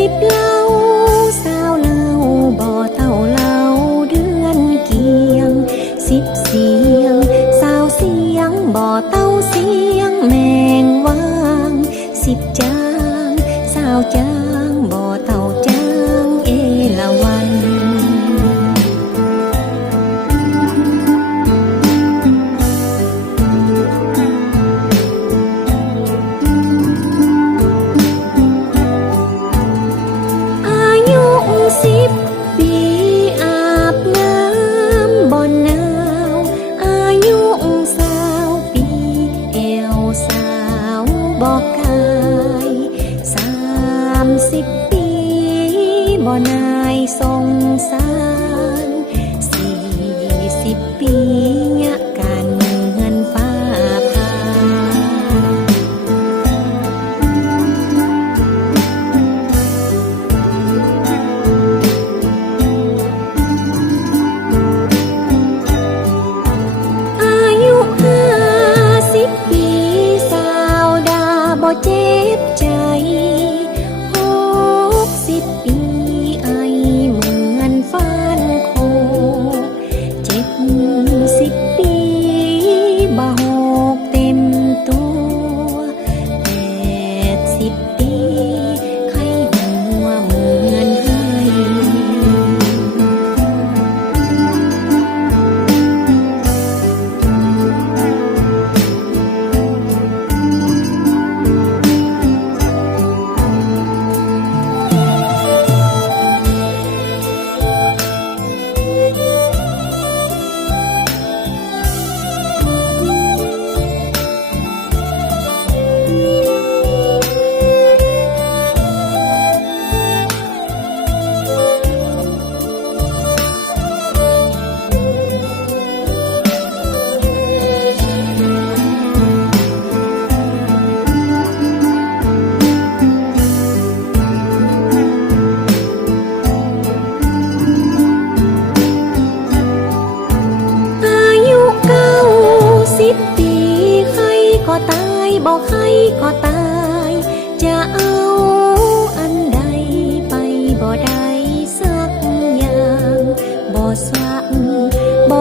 10เล่า20เล่าบ่เท่าเล่าเดือนเกียง10เสียง20เสียงบ่เท่าเสียงแมงวาง10จาง20จางบ่เท่าจางเอราวัณ10 ปีอาบน้ำบ่อนหนาวอายุ20 ปีเอวสาวบอกกาย30 ปีบ่นายสงสาร40 ปียะการเงินฟ้าผ่าบ่เจ็บใจ60 ปีไอเหมือนฟันโค70 ปีบ่หกเต็มตัว80 ปีไข้หัวเหมือนไห้10 ปีใครก็ตายบอกใครก็ตายจะเอาอันใดไปบ่ได้สักอย่างบ่สักบ่